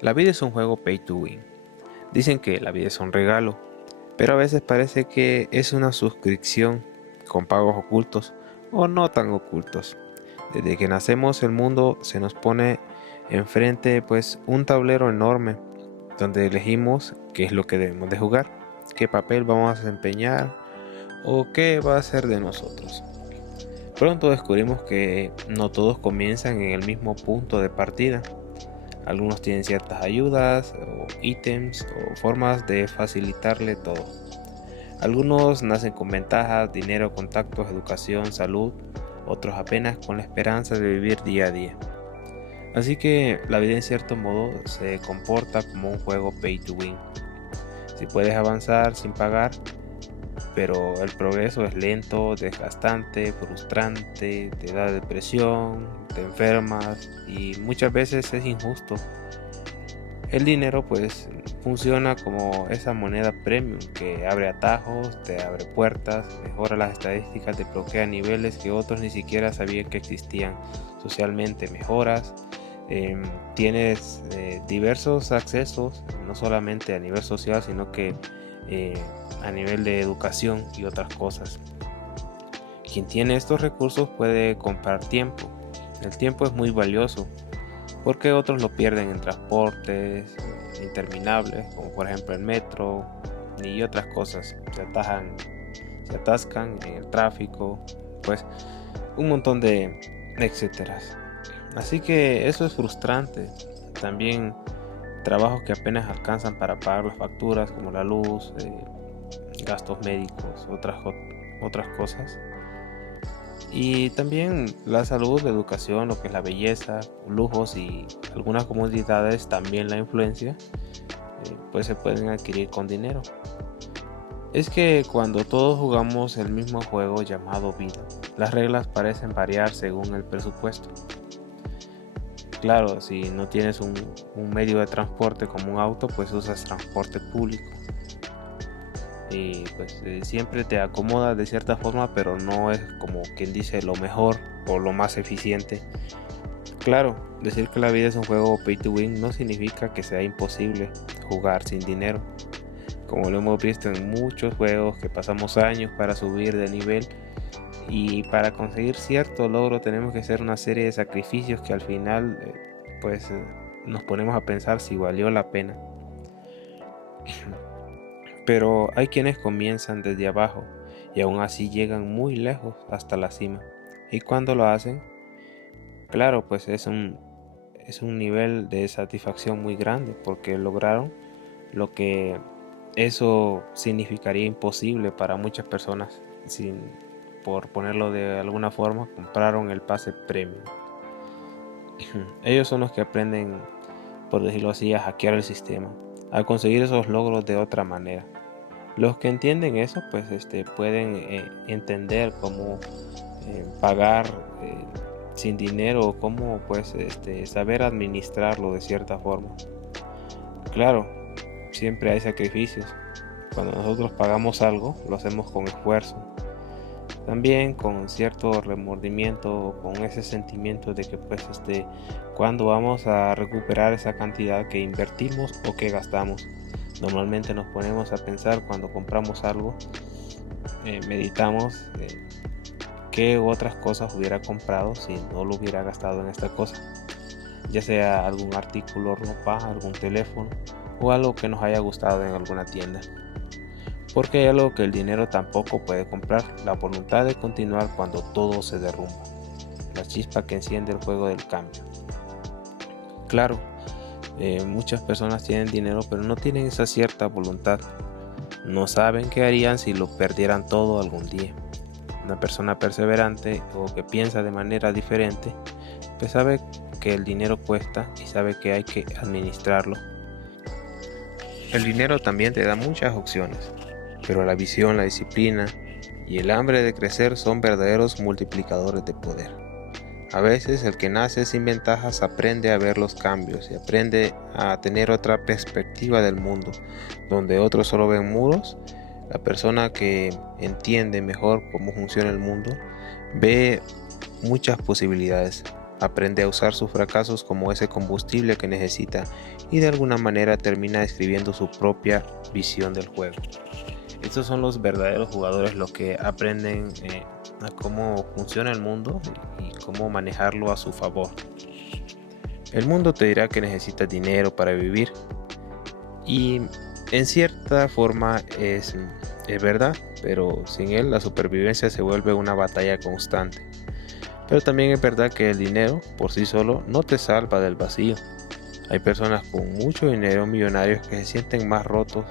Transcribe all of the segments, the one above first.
La vida es un juego pay to win. Dicen que la vida es un regalo, pero a veces parece que es una suscripción con pagos ocultos o no tan ocultos. Desde que nacemos el mundo se nos pone enfrente pues un tablero enorme donde elegimos qué es lo que debemos de jugar, qué papel vamos a desempeñar o qué va a ser de nosotros. Pronto descubrimos que no todos comienzan en el mismo punto de partida. Algunos tienen ciertas ayudas o ítems o formas de facilitarle todo. Algunos nacen con ventajas, dinero, contactos, educación, salud, otros apenas con la esperanza de vivir día a día. Así que la vida en cierto modo se comporta como un juego pay to win. Si puedes avanzar sin pagar, pero el progreso es lento, desgastante, frustrante, te da depresión, te enfermas y muchas veces es injusto. El dinero pues funciona como esa moneda premium que abre atajos, te abre puertas, mejora las estadísticas, te bloquea niveles que otros ni siquiera sabían que existían. Socialmente mejoras, tienes diversos accesos, no solamente a nivel social, sino que eh, a nivel de educación y otras cosas. Quien tiene estos recursos puede comprar tiempo. El tiempo es muy valioso porque otros lo pierden en transportes interminables, como por ejemplo el metro y otras cosas. Se atascan en el tráfico, pues un montón de etcéteras. Así que eso es frustrante. También trabajos que apenas alcanzan para pagar las facturas, como la luz, gastos médicos, otras cosas. Y también la salud, la educación, lo que es la belleza, lujos y algunas comodidades, también la influencia, pues se pueden adquirir con dinero. Es que cuando todos jugamos el mismo juego llamado vida, las reglas parecen variar según el presupuesto. Claro, si no tienes un medio de transporte como un auto, pues usas transporte público. Y pues siempre te acomoda de cierta forma, pero no es como quien dice lo mejor o lo más eficiente. Claro, decir que la vida es un juego pay to win no significa que sea imposible jugar sin dinero, como lo hemos visto en muchos juegos que pasamos años para subir de nivel y para conseguir cierto logro tenemos que hacer una serie de sacrificios que al final pues nos ponemos a pensar si valió la pena. Pero hay quienes comienzan desde abajo y aún así llegan muy lejos hasta la cima. Y cuando lo hacen, claro, pues es un nivel de satisfacción muy grande porque lograron lo que eso significaría imposible para muchas personas. Por ponerlo de alguna forma, compraron el pase premium. Ellos son los que aprenden, por decirlo así, a hackear el sistema, a conseguir esos logros de otra manera. Los que entienden eso, pues pueden entender cómo pagar sin dinero o cómo pues saber administrarlo de cierta forma. Claro, siempre hay sacrificios. Cuando nosotros pagamos algo, lo hacemos con esfuerzo. También con cierto remordimiento, con ese sentimiento de que pues cuando vamos a recuperar esa cantidad que invertimos o que gastamos. Normalmente nos ponemos a pensar cuando compramos algo, meditamos qué otras cosas hubiera comprado si no lo hubiera gastado en esta cosa, ya sea algún artículo, ropa, algún teléfono o algo que nos haya gustado en alguna tienda. Porque hay algo que el dinero tampoco puede comprar, la voluntad de continuar cuando todo se derrumba, la chispa que enciende el fuego del cambio. Claro, muchas personas tienen dinero pero no tienen esa cierta voluntad. No saben qué harían si lo perdieran todo algún día. Una persona perseverante o que piensa de manera diferente, pues sabe que el dinero cuesta y sabe que hay que administrarlo. El dinero también te da muchas opciones, pero la visión, la disciplina y el hambre de crecer son verdaderos multiplicadores de poder. A veces el que nace sin ventajas aprende a ver los cambios y aprende a tener otra perspectiva del mundo, donde otros solo ven muros. La persona que entiende mejor cómo funciona el mundo ve muchas posibilidades. aprende a usar sus fracasos como ese combustible que necesita y de alguna manera termina escribiendo su propia visión del juego. Estos son los verdaderos jugadores, los que aprenden a cómo funciona el mundo y cómo manejarlo a su favor. El mundo te dirá que necesitas dinero para vivir y en cierta forma es verdad, pero sin él la supervivencia se vuelve una batalla constante. Pero también es verdad que el dinero por sí solo no te salva del vacío. Hay personas con mucho dinero, millonarios, que se sienten más rotos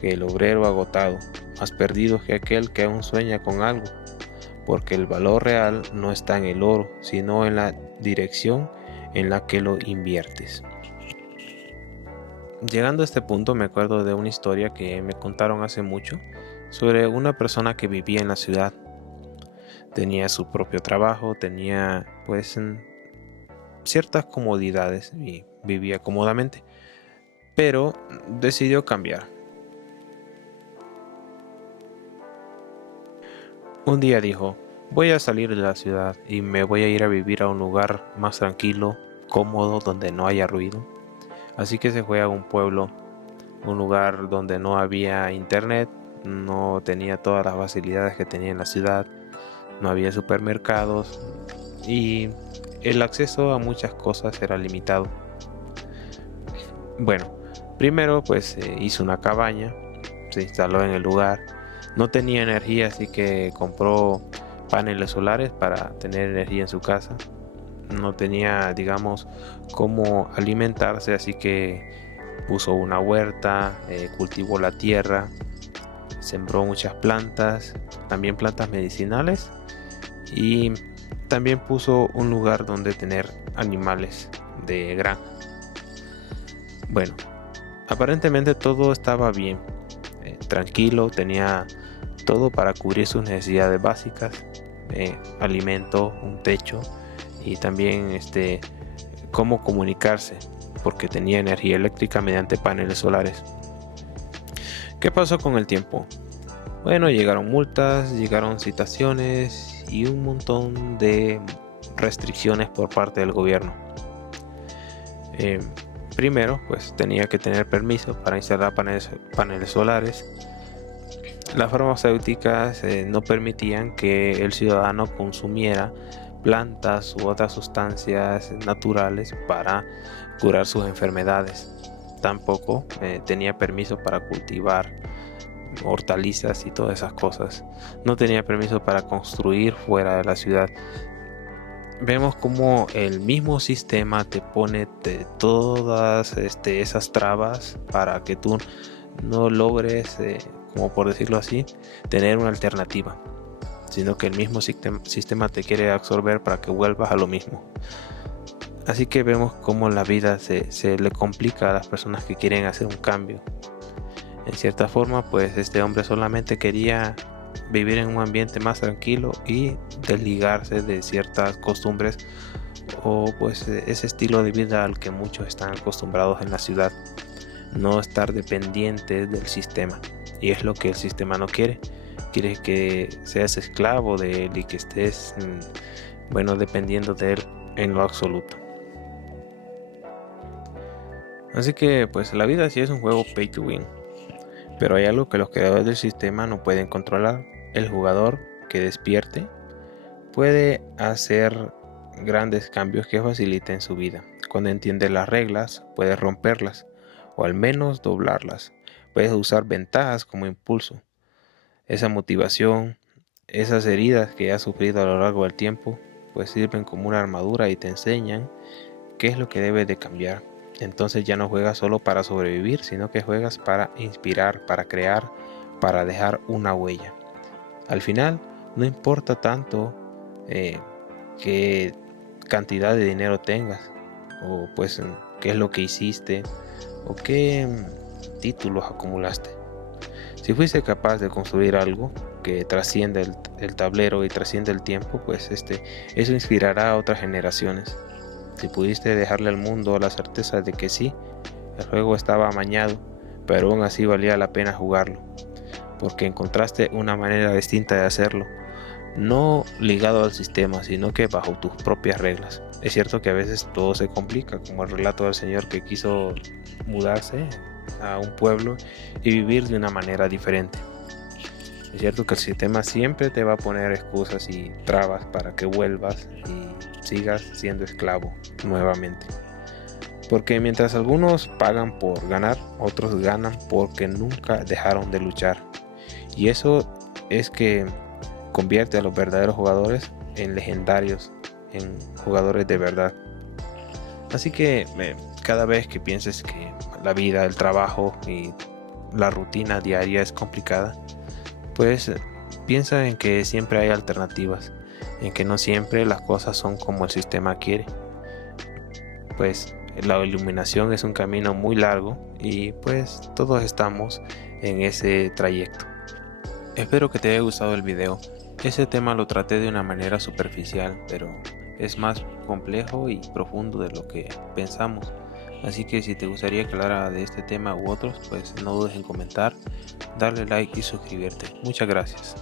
que el obrero agotado, más perdidos que aquel que aún sueña con algo, porque el valor real no está en el oro, sino en la dirección en la que lo inviertes. Llegando a este punto me acuerdo de una historia que me contaron hace mucho sobre una persona que vivía en la ciudad. Tenía su propio trabajo, tenía ciertas comodidades y vivía cómodamente, pero decidió cambiar. Un día dijo: voy a salir de la ciudad y me voy a ir a vivir a un lugar más tranquilo, cómodo, donde no haya ruido. Así que se fue a un pueblo, un lugar donde no había internet, no tenía todas las facilidades que tenía en la ciudad, no había supermercados y el acceso a muchas cosas era limitado. Bueno, primero hizo una cabaña, se instaló en el lugar, no tenía energía, así que compró paneles solares para tener energía en su casa. No tenía, digamos, cómo alimentarse, así que puso una huerta, cultivó la tierra, sembró muchas plantas, también plantas medicinales, y también puso un lugar donde tener animales de granja. Bueno, aparentemente todo estaba bien, tranquilo, tenía todo para cubrir sus necesidades básicas, alimento, un techo y también cómo comunicarse, porque tenía energía eléctrica mediante paneles solares. ¿Qué pasó con el tiempo? Bueno, llegaron multas, llegaron citaciones y un montón de restricciones por parte del gobierno. Primero, tenía que tener permiso para instalar paneles solares. Las farmacéuticas no permitían que el ciudadano consumiera plantas u otras sustancias naturales para curar sus enfermedades. Tampoco tenía permiso para cultivar hortalizas y todas esas cosas. No tenía permiso para construir fuera de la ciudad. Vemos como el mismo sistema te pone todas esas trabas para que tú no logres, como por decirlo así, tener una alternativa, sino que el mismo sistema te quiere absorber para que vuelvas a lo mismo. Así que vemos cómo la vida se le complica a las personas que quieren hacer un cambio. En cierta forma, este hombre solamente quería vivir en un ambiente más tranquilo y desligarse de ciertas costumbres o ese estilo de vida al que muchos están acostumbrados en la ciudad. No estar dependientes del sistema, y es lo que el sistema no quiere. Quiere que seas esclavo de él y que estés dependiendo de él en lo absoluto. Así que la vida sí es un juego pay to win, pero hay algo que los creadores del sistema no pueden controlar. El jugador que despierte puede hacer grandes cambios que faciliten su vida. Cuando entiende las reglas, puede romperlas o al menos doblarlas. Puedes usar ventajas como impulso. Esa motivación, esas heridas que has sufrido a lo largo del tiempo, sirven como una armadura y te enseñan qué es lo que debes de cambiar. Entonces ya no juegas solo para sobrevivir, sino que juegas para inspirar, para crear, para dejar una huella. Al final, no importa tanto qué cantidad de dinero tengas, o qué es lo que hiciste, o qué títulos acumulaste. Si fuiste capaz de construir algo que trasciende el tablero y trasciende el tiempo, eso inspirará a otras generaciones. Si pudiste dejarle al mundo la certeza de que sí, el juego estaba amañado, pero aún así valía la pena jugarlo, porque encontraste una manera distinta de hacerlo, no ligado al sistema, sino que bajo tus propias reglas. Es cierto que a veces todo se complica, como el relato del señor que quiso mudarse a un pueblo y vivir de una manera diferente. Es cierto que el sistema siempre te va a poner excusas y trabas para que vuelvas y sigas siendo esclavo nuevamente. Porque mientras algunos pagan por ganar, otros ganan porque nunca dejaron de luchar. Y eso es que convierte a los verdaderos jugadores en legendarios, en jugadores de verdad. Así que cada vez que pienses que la vida, el trabajo y la rutina diaria es complicada, pues piensa en que siempre hay alternativas, en que no siempre las cosas son como el sistema quiere. Pues la iluminación es un camino muy largo y pues todos estamos en ese trayecto. Espero que te haya gustado el video. Ese tema lo traté de una manera superficial, pero es más complejo y profundo de lo que pensamos. Así que si te gustaría que hablara de este tema u otros, pues no dudes en comentar, darle like y suscribirte. Muchas gracias.